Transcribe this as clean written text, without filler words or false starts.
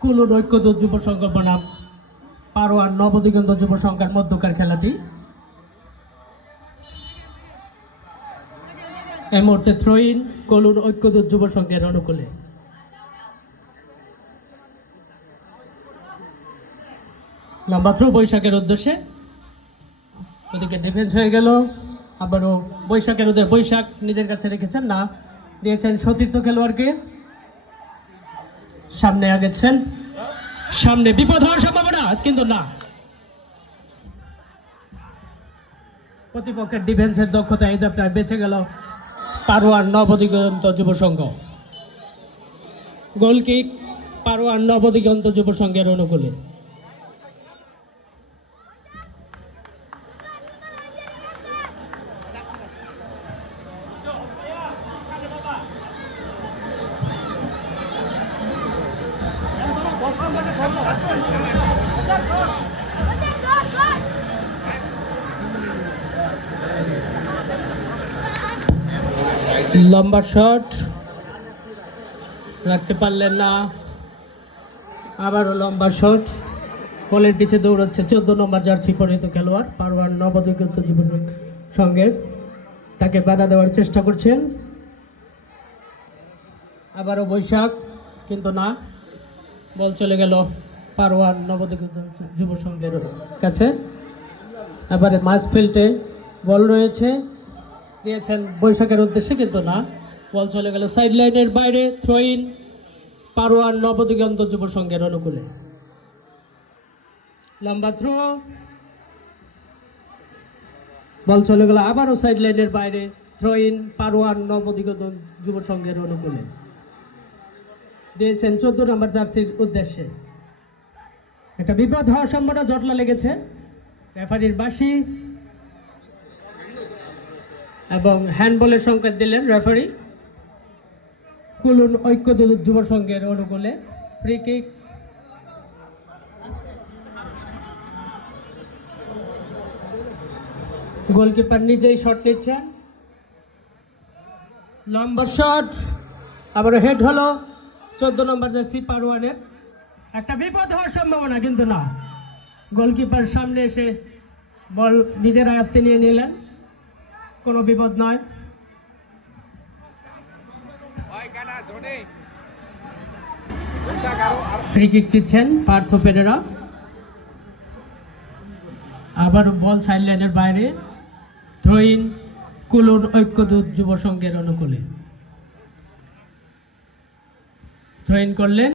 কুলুর ঐক্যদূত যুব সংঘ বনাম পারোয়ার নবদিগন্ত যুব সংঘের মধ্যকার খেলাটি। এই মুহূর্তে থ্রোইন কুলুর ঐক্যদূত যুব সংঘের অনুকূলে। লম্বা থ্রো বৈশাখের উদ্দেশ্যে, ওদিকে ডিফেন্স হয়ে গেল। আবারও বৈশাখের উদ্দেশ্যে, বৈশাখ নিজের কাছে রেখেছেন না, দিয়েছেন সতীর্থ খেলোয়াড়কে। সামনে আগেছেন, সামনে বিপদ হওয়ার সম্ভাবনা, কিন্তু না, প্রতিপক্ষের ডিফেন্সের দক্ষতা এই যাত্রায় বেঁচে গেল পারোয়ার নবদিগন্ত যুব সংঘ। গোলকিক পারোয়ার নবদিগন্ত যুব সংঘের অনুকূলে। লম্বা শট রাখতে পারলেন না, আবারও লম্বা শট। বলের পিছে দৌড়াচ্ছে 14 নম্বর জার্সি পরিহিত খেলোয়াড় পারোয়ার নবদিগন্ত যুব সংঘের, তাকে বাধা দেওয়ার চেষ্টা করছেন। আবারও বৈশাখ, কিন্তু না, বল চলে গেল পারোয়ার নবদিগন্ত যুব সংঘের কাছে। এবারে মাঝ ফিল্ডে বল রয়েছে, দিয়েছেন বৈশাখের উদ্দেশ্যে, কিন্তু না, বল চলে গেল সাইড লাইনের বাইরে। থ্রোইন পারোয়ার নবদিগন্ত যুব সংঘের অনুকূলে। লম্বা থ্রো, বল চলে গেল আবারও সাইড লাইনের বাইরে। থ্রোইন পারোয়ার নবদিগন্ত যুব সংঘের অনুকূলে, দিয়েছেন 14 নম্বর জার্সির উদ্দেশ্যে। একটা বিপদ হওয়ার সম্ভাবনা, জটলা লেগেছে, রেফারির বাঁশি এবং হ্যান্ডবলের সংকেত দিলেন রেফারি। কুলুন ঐক্যদূত যুব সংঘের অনুকূলে ফ্রি কিক। গোলকিপার নিজেই শট নিচ্ছেন, লম্বা শট, আবার হেড হলো 14 নম্বর জার্সি পারোয়ানের। একটা বিপদ হওয়ার সম্ভাবনা, কিন্তু না, গোলকিপার সামনে এসে বল নিজের আয়ত্তে নিয়ে নিলেন, কোনো বিপদ নয়। ফ্রি কিক দিচ্ছেন পার্থ পেরেরা। আবার বল সাইড লাইনের বাইরে। থ্রোইন কুলুন ঐক্যদূত যুব সংঘের অনুকূলে। থ্রোইন করলেন।